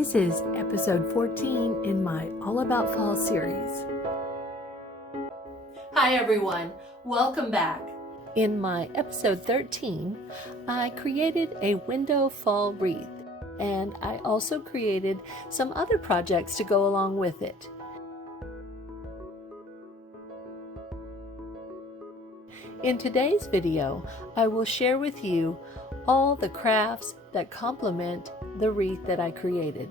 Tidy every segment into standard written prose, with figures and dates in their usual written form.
This is episode 14 in my All About Fall series. Hi everyone, welcome back. In my episode 13, I created a window fall wreath, and I also created some other projects to go along with it. In today's video, I will share with you all the crafts that complement the wreath that I created.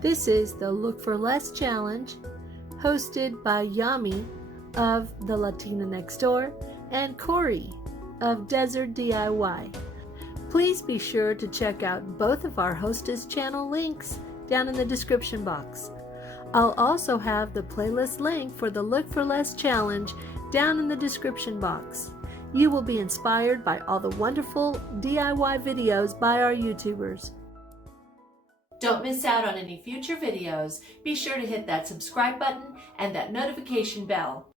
This is the Look for Less challenge, hosted by Yami of the Latina Next Door and Corey of Desert DIY. Please be sure to check out both of our hostess channel links down in the description box. I'll also have the playlist link for the Look for Less challenge down in the description box. You will be inspired by all the wonderful DIY videos by our YouTubers. Don't miss out on any future videos. Be sure to hit that subscribe button and that notification bell.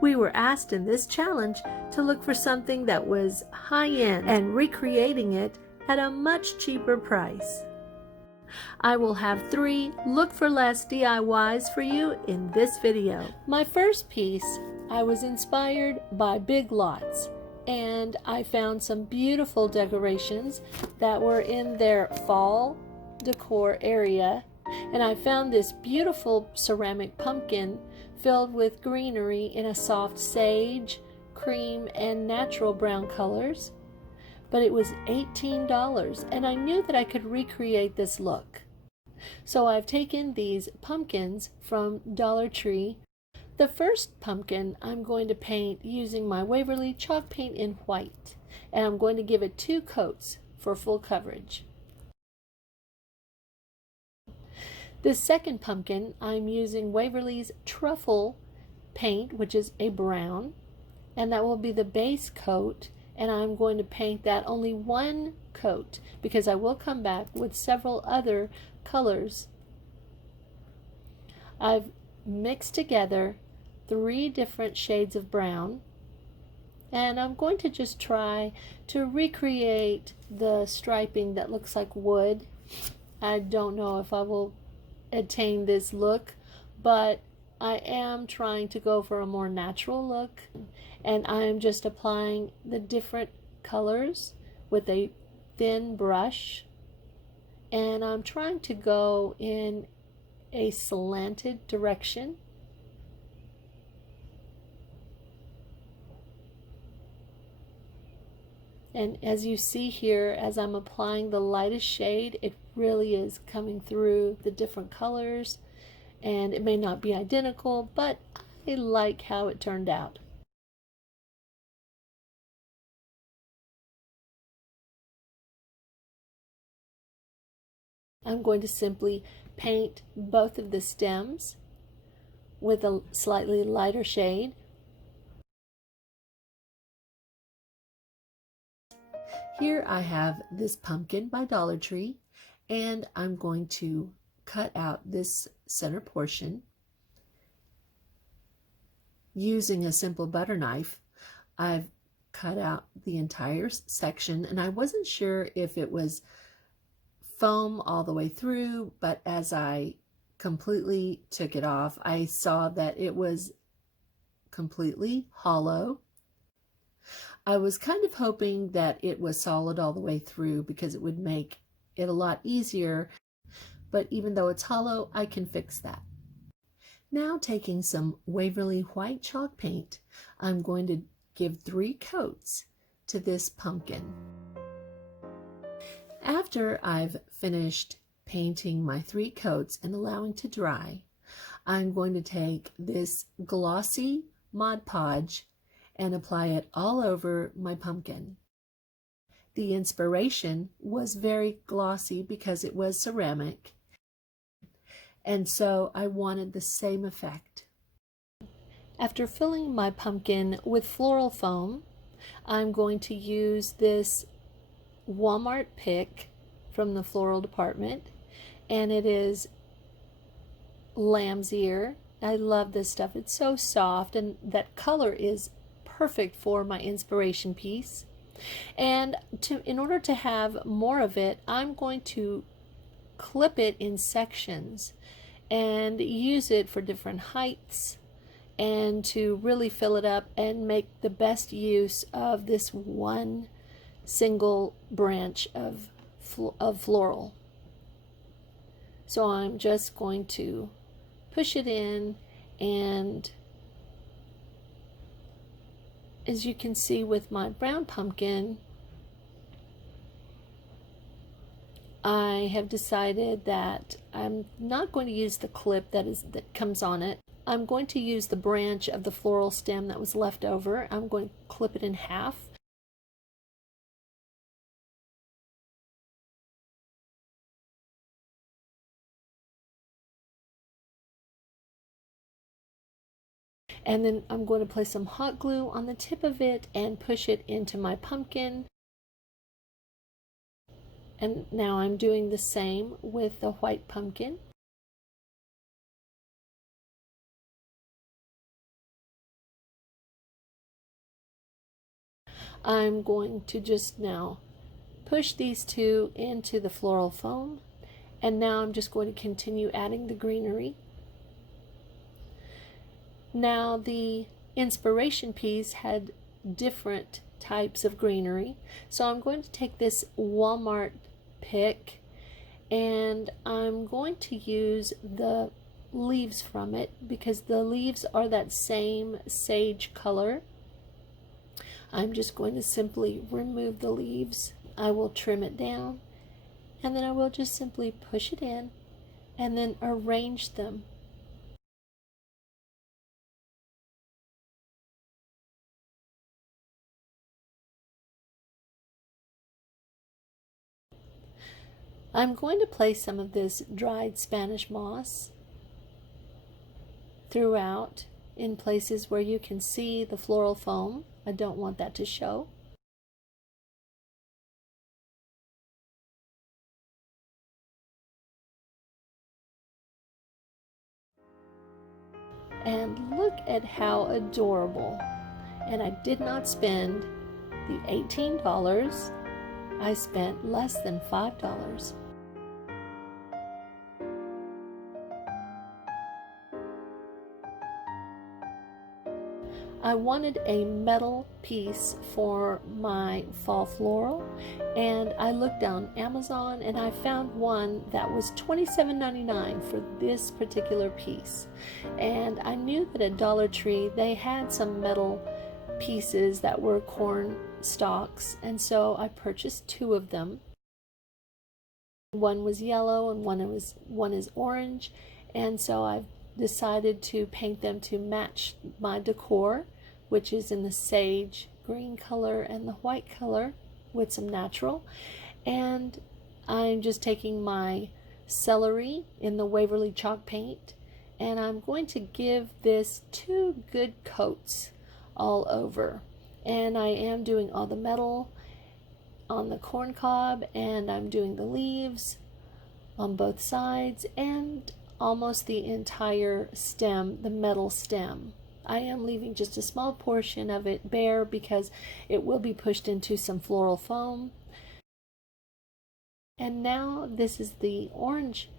We were asked in this challenge to look for something that was high-end and recreating it at a much cheaper price. I will have 3 Look for Less DIYs for you in this video. My first piece, I was inspired by Big Lots, and I found some beautiful decorations that were in their fall decor area, and I found this beautiful ceramic pumpkin filled with greenery in a soft sage, cream, and natural brown colors. But it was $18, and I knew that I could recreate this look. So I've taken these pumpkins from Dollar Tree. The first pumpkin I'm going to paint using my Waverly chalk paint in white, and I'm going to give it 2 coats for full coverage. The second pumpkin, I'm using Waverly's truffle paint, which is a brown, and that will be the base coat, and I'm going to paint that only 1 coat because I will come back with several other colors. I've mixed together 3 different shades of brown, and I'm going to just try to recreate the striping that looks like wood. I don't know if I will attain this look, but I am trying to go for a more natural look, and I'm just applying the different colors with a thin brush, and I'm trying to go in a slanted direction. And as you see here, as I'm applying the lightest shade, it really is coming through the different colors, and it may not be identical, but I like how it turned out. I'm going to simply paint both of the stems with a slightly lighter shade. Here I have this pumpkin by Dollar Tree, and I'm going to cut out this center portion using a simple butter knife. I've cut out the entire section, and I wasn't sure if it was foam all the way through, but as I completely took it off, I saw that it was completely hollow. I was kind of hoping that it was solid all the way through because it would make it a lot easier, but even though it's hollow, I can fix that. Now, taking some Waverly white chalk paint, I'm going to give 3 coats to this pumpkin. After I've finished painting my 3 coats and allowing to dry, I'm going to take this glossy Mod Podge and apply it all over my pumpkin. The inspiration was very glossy because it was ceramic, and so I wanted the same effect. After filling my pumpkin with floral foam, I'm going to use this Walmart pick from the floral department, and it is lamb's ear I love this stuff. It's so soft, and that color is perfect for my inspiration piece. And in order to have more of it, I'm going to clip it in sections and use it for different heights and to really fill it up and make the best use of this one single branch of floral. So I'm just going to push it in, and as you can see with my brown pumpkin, I have decided that I'm not going to use the clip that comes on it. I'm going to use the branch of the floral stem that was left over. I'm going to clip it in half. And then I'm going to place some hot glue on the tip of it and push it into my pumpkin. And now I'm doing the same with the white pumpkin. I'm going to just now push these two into the floral foam, and now I'm just going to continue adding the greenery. Now the inspiration piece had different types of greenery, so I'm going to take this Walmart pick and I'm going to use the leaves from it because the leaves are that same sage color. I'm just going to simply remove the leaves. I will trim it down, and then I will just simply push it in and then arrange them. I'm going to place some of this dried Spanish moss throughout in places where you can see the floral foam. I don't want that to show. And look at how adorable. And I did not spend the $18. I spent less than $5. I wanted a metal piece for my fall floral, and I looked on Amazon and I found one that was $27.99 for this particular piece. And I knew that at Dollar Tree they had some metal pieces that were corn stalks, and so I purchased two of them. One was yellow and one is orange, and so I've decided to paint them to match my decor, which is in the sage green color and the white color with some natural. And I'm just taking my celery in the Waverly chalk paint, and I'm going to give this 2 good coats all over. And I am doing all the metal on the corn cob, and I'm doing the leaves on both sides, and almost the entire stem, the metal stem. I am leaving just a small portion of it bare because it will be pushed into some floral foam. And now this is the orange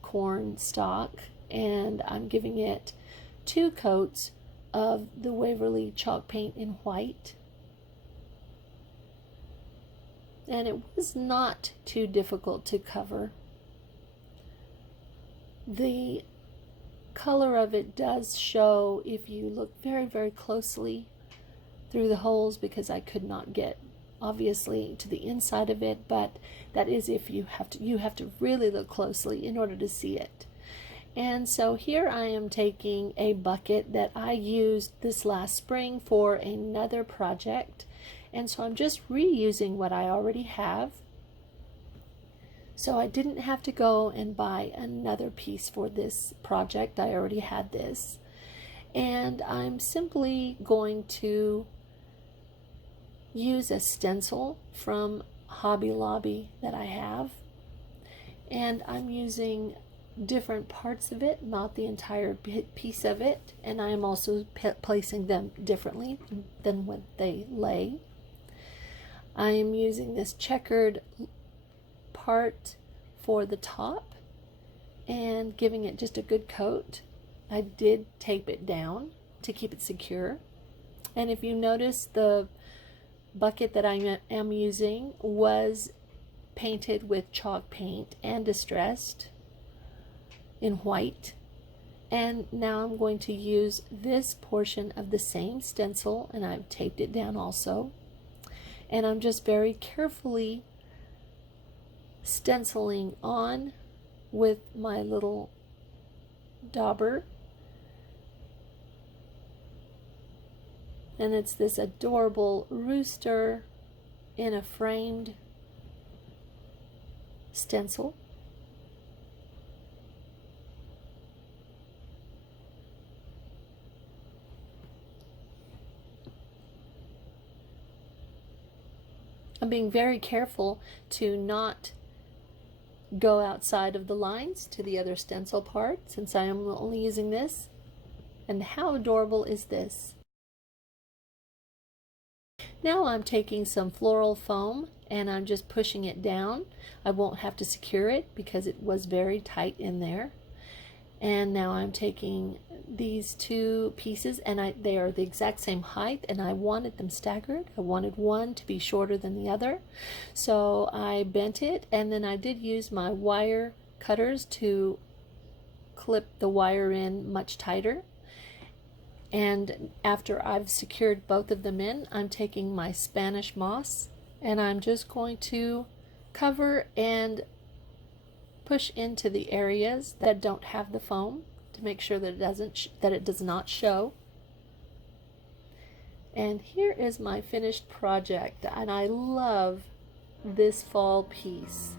corn stalk, and I'm giving it 2 coats of the Waverly chalk paint in white. And it was not too difficult to cover. The color of it does show if you look very, very closely through the holes, because I could not get obviously to the inside of it, but that is if you have to really look closely in order to see it. And so here I am taking a bucket that I used this last spring for another project, and so I'm just reusing what I already have. So I didn't have to go and buy another piece for this project. I already had this. And I'm simply going to use a stencil from Hobby Lobby that I have. And I'm using different parts of it, not the entire piece of it, and I am also placing them differently than when they lay. I am using this checkered part for the top and giving it just a good coat. I did tape it down to keep it secure, and if you notice, the bucket that I am using was painted with chalk paint and distressed in white. And now I'm going to use this portion of the same stencil, and I've taped it down also, and I'm just very carefully stenciling on with my little dauber. And it's this adorable rooster in a framed stencil. I'm being very careful to not go outside of the lines to the other stencil part, since I am only using this. And how adorable is this? Now I'm taking some floral foam and I'm just pushing it down. I won't have to secure it because it was very tight in there. And now I'm taking these two pieces, and they are the exact same height, and I wanted them staggered. I wanted one to be shorter than the other. So I bent it, and then I did use my wire cutters to clip the wire in much tighter. And after I've secured both of them in, I'm taking my Spanish moss, and I'm just going to cover and push into the areas that don't have the foam to make sure that it does not show. And here is my finished project, and I love this fall piece.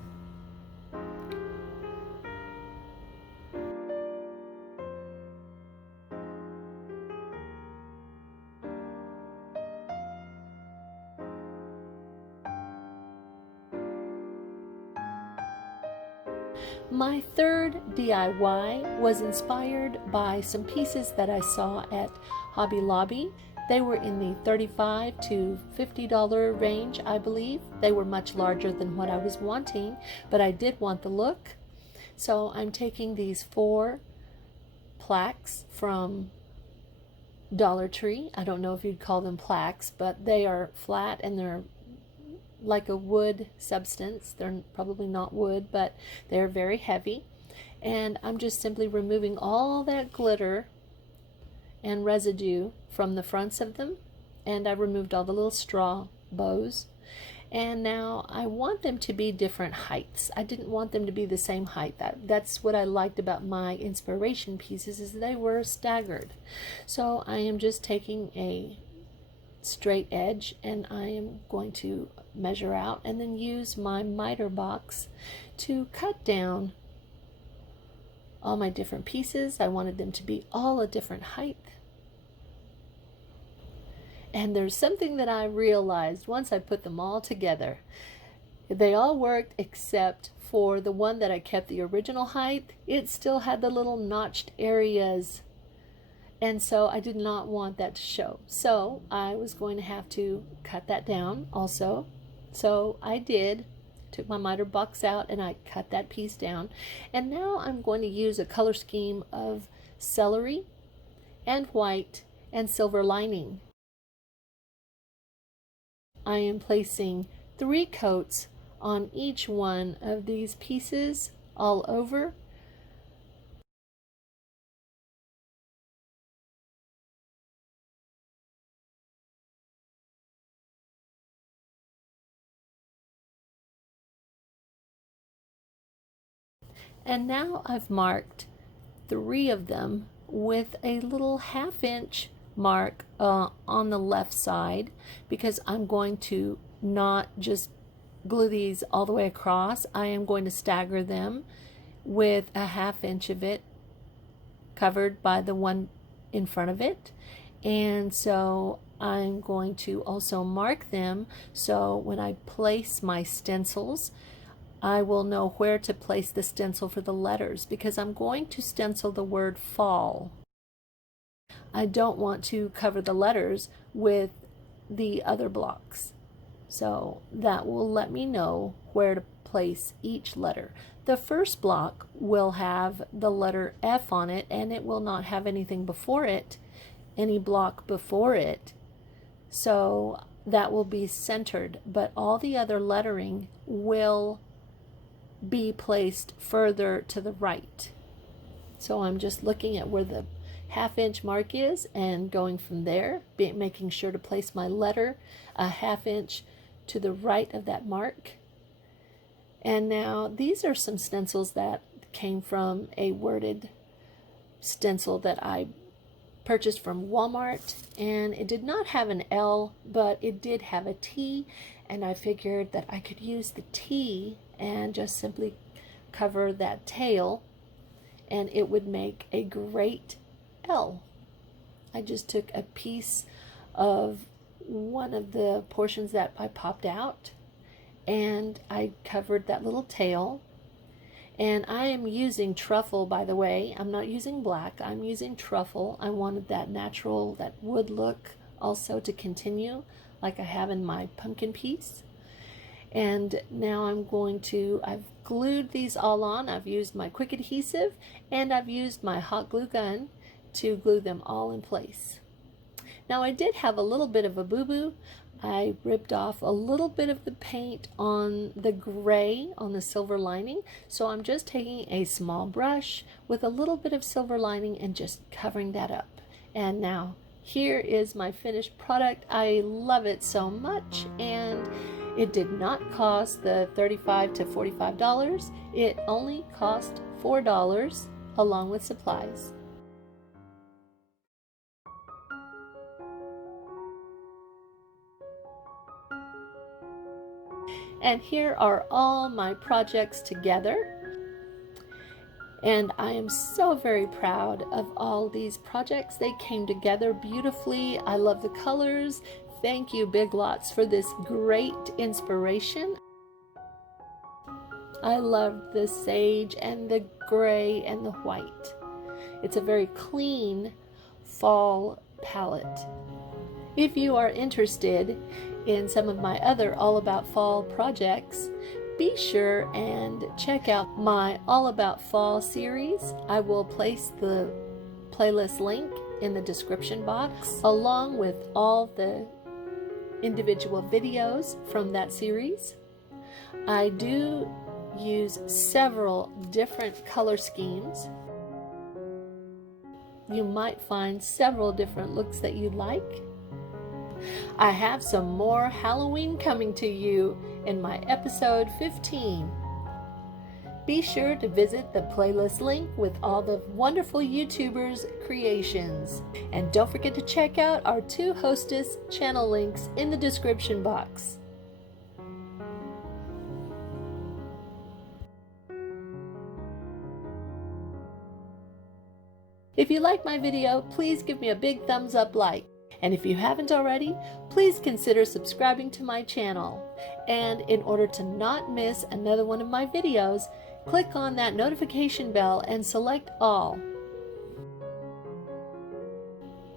My third DIY was inspired by some pieces that I saw at Hobby Lobby. They were in the $35 to $50 range, I believe. They were much larger than what I was wanting, but I did want the look. So I'm taking these 4 plaques from Dollar Tree. I don't know if you'd call them plaques, but they are flat and they're like a wood substance. They're probably not wood, but they're very heavy. And I'm just simply removing all that glitter and residue from the fronts of them, and I removed all the little straw bows. And now I want them to be different heights. I didn't want them to be the same height. That's what I liked about my inspiration pieces, is they were staggered. So I am just taking a straight edge, and I am going to measure out and then use my miter box to cut down all my different pieces. I wanted them to be all a different height. And there's something that I realized once I put them all together. They all worked except for the one that I kept the original height. It still had the little notched areas, and so I did not want that to show. So I was going to have to cut that down also. So I did, took my miter box out and I cut that piece down. And now I'm going to use a color scheme of celery and white and silver lining. I am placing 3 coats on each one of these pieces all over. And now I've marked 3 of them with a little 1/2 inch mark on the left side, because I'm going to not just glue these all the way across. I am going to stagger them with a 1/2 inch of it covered by the one in front of it. And so I'm going to also mark them, so when I place my stencils I will know where to place the stencil for the letters, because I'm going to stencil the word fall. I don't want to cover the letters with the other blocks. So that will let me know where to place each letter. The first block will have the letter F on it, and it will not have anything before it, any block before it. So that will be centered, but all the other lettering will be placed further to the right. So I'm just looking at where the ½ mark is and going from there, making sure to place my letter a ½ inch to the right of that mark. And now these are some stencils that came from a worded stencil that I purchased from Walmart, and it did not have an L, but it did have a T, and I figured that I could use the T and just simply cover that tail, and it would make a great L. I just took a piece of one of the portions that I popped out, and I covered that little tail. And I am using truffle, by the way. I'm not using black, I'm using truffle. I wanted that natural, that wood look also to continue, like I have in my pumpkin piece. And now I've glued these all on. I've used my quick adhesive, and I've used my hot glue gun to glue them all in place. Now I did have a little bit of a boo-boo. I ripped off a little bit of the paint on the gray on the silver lining, so I'm just taking a small brush with a little bit of silver lining and just covering that up. And now here is my finished product. I love it so much, and it did not cost the $35 to $45. It only cost $4 along with supplies. And here are all my projects together. And I am so very proud of all these projects. They came together beautifully. I love the colors. Thank you, Big Lots, for this great inspiration. I love the sage and the gray and the white. It's a very clean fall palette. If you are interested in some of my other All About Fall projects, be sure and check out my All About Fall series. I will place the playlist link in the description box, along with all the individual videos from that series. I do use several different color schemes. You might find several different looks that you like. I have some more Halloween coming to you in my episode 15. Be sure to visit the playlist link with all the wonderful YouTubers' creations. And don't forget to check out our 2 hostess channel links in the description box. If you like my video, please give me a big thumbs up like. And if you haven't already, please consider subscribing to my channel. And in order to not miss another one of my videos, click on that notification bell and select all.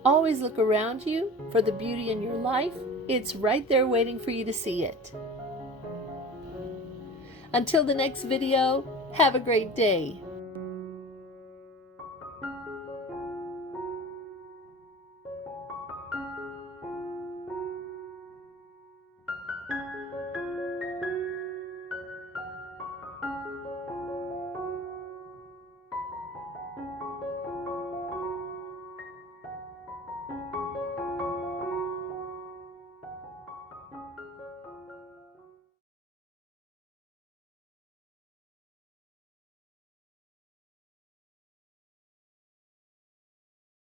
Always look around you for the beauty in your life. It's right there waiting for you to see it. Until the next video, have a great day.